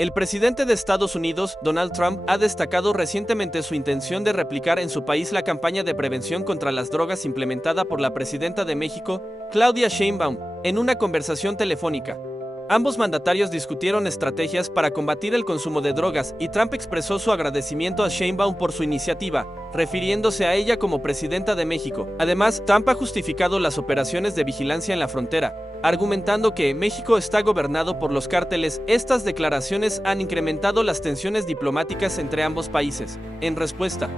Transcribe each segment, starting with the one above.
El presidente de Estados Unidos, Donald Trump, ha destacado recientemente su intención de replicar en su país la campaña de prevención contra las drogas implementada por la presidenta de México, Claudia Sheinbaum, en una conversación telefónica. Ambos mandatarios discutieron estrategias para combatir el consumo de drogas y Trump expresó su agradecimiento a Sheinbaum por su iniciativa, refiriéndose a ella como presidenta de México. Además, Trump ha justificado las operaciones de vigilancia en la frontera, argumentando que México está gobernado por los cárteles. Estas declaraciones han incrementado las tensiones diplomáticas entre ambos países. En respuesta,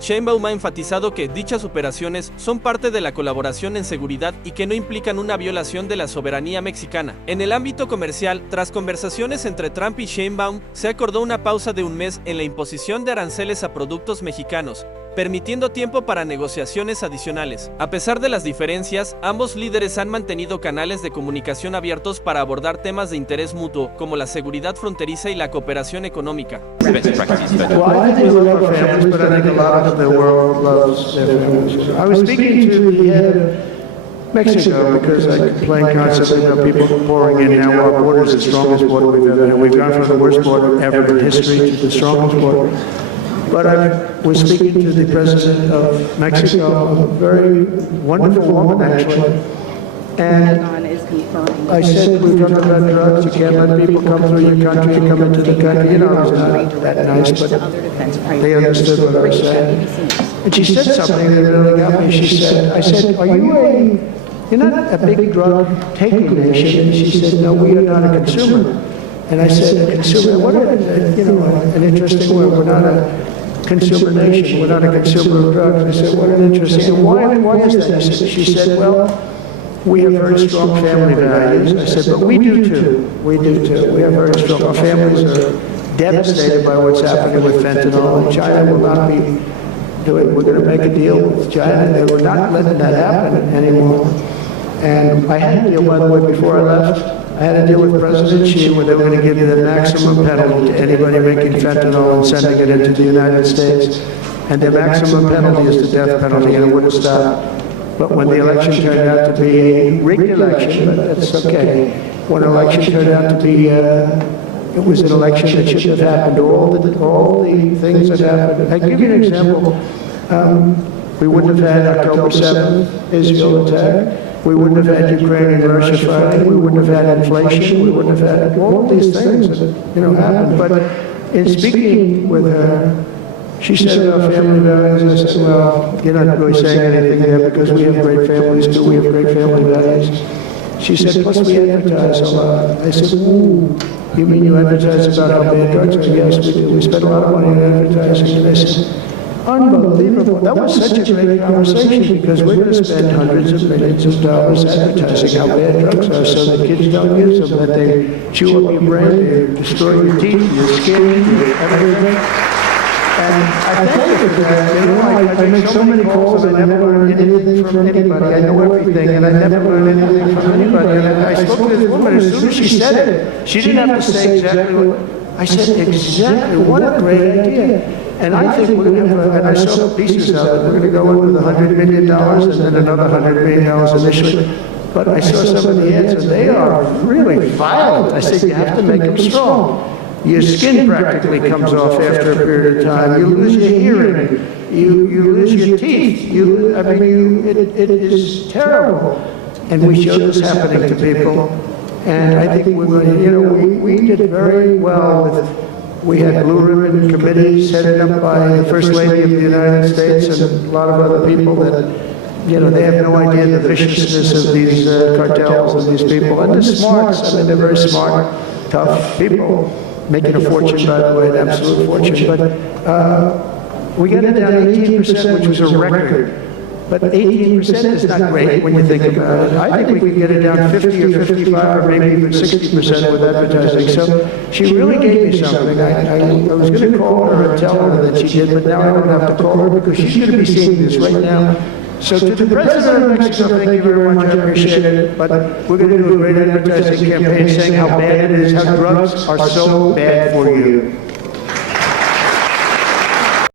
Sheinbaum ha enfatizado que dichas operaciones son parte de la colaboración en seguridad y que no implican una violación de la soberanía mexicana. En el ámbito comercial, tras conversaciones entre Trump y Sheinbaum, se acordó una pausa de un mes en la imposición de aranceles a productos mexicanos, permitiendo tiempo para negociaciones adicionales. A pesar de las diferencias, ambos líderes han mantenido canales de comunicación abiertos para abordar temas de interés mutuo, como la seguridad fronteriza y la cooperación económica. Mexico, because I complain constantly about people pouring in. Now our border is the strongest border we've ever had. We've gone from the worst border ever in history to the strongest border. But I was speaking to the president of Mexico, a very wonderful woman actually, and I said, we're talking about drugs, you can't let people come through your country and come into the country. You know, I was not that nice, but they understood what I was saying. And she said something that really got me. She said, I said, you're not a big drug-taking nation. And she said, no, we are not a consumer. And I said, a consumer, what an interesting word. We're not a consumer nation. We're not a consumer of drugs. I said, what an interesting, and why is that? She said, well, we have very strong family values. I said, but we do too. We do too. We have very strong, our families are devastated by what's happening with fentanyl, and China will not be doing, we're going to make a deal with China, and we're not letting that happen anymore. And I had a deal, by the way, before I left, I had a deal with President Xi where they were going to give you the maximum penalty to anybody making fentanyl and sending it into the United States. And the maximum penalty is the death penalty, and it would have stopped. But when the election turned out to be a rigged election, but that's okay. When an election turned out to be, it was an election that shouldn't have happened. All the things that happened. I'll give you an example. We wouldn't have had October 7th, Israel attack. We wouldn't have had Ukraine and Russia fighting. We wouldn't have had inflation. We wouldn't have had all of these things that happened. But in speaking with her, she said about family values. I said, well, you're not really saying anything there because we have great families too. We have great family values. She said, plus we advertise a lot. I said, ooh, you mean you advertise about how bad drugs are? Yes, we do. We spend a lot of money on advertising. And I said, unbelievable. That was such a great conversation because we're going to spend hundreds of millions of dollars advertising how bad drugs are so that kids don't use them, that they chew up your brain, they destroy your teeth, your skin, everything. And I thank you for that. I make so many calls and I never learn anything from anybody. I know everything and I never learn anything from anybody. And I spoke to this woman, as soon as she said it, she didn't have to say exactly what, I said, exactly, what a great idea. And I think we're going to have, and I saw pieces of it, we're going to go in with $100 million and then another $100 million initially. But I saw some of the ads and they are really violent. I said, you have to make them strong. Your skin practically comes off after a period of time. You lose your hearing. You lose your teeth. It is terrible. And we show this happening to people. And I think we did very well with. We had blue ribbon committees headed up by the First Lady of the United States and a lot of other people that, they have no idea the viciousness of these cartels and these people. And they're smart. They're very smart, tough people, making a fortune, by the way, an absolute fortune. But we got it down 18%, which was a record. But 18% is not great when you think about it. I think we could get it down 50 or 55 or maybe even 60% with advertising. So she really gave me something. I was going to call her and tell her that she did, but now I don't have to call her because she's going to be seeing this right now. So to the President of Mexico, thank you very much, I appreciate it. But we're going to do a great advertising campaign saying how bad it is, how drugs are so bad for you.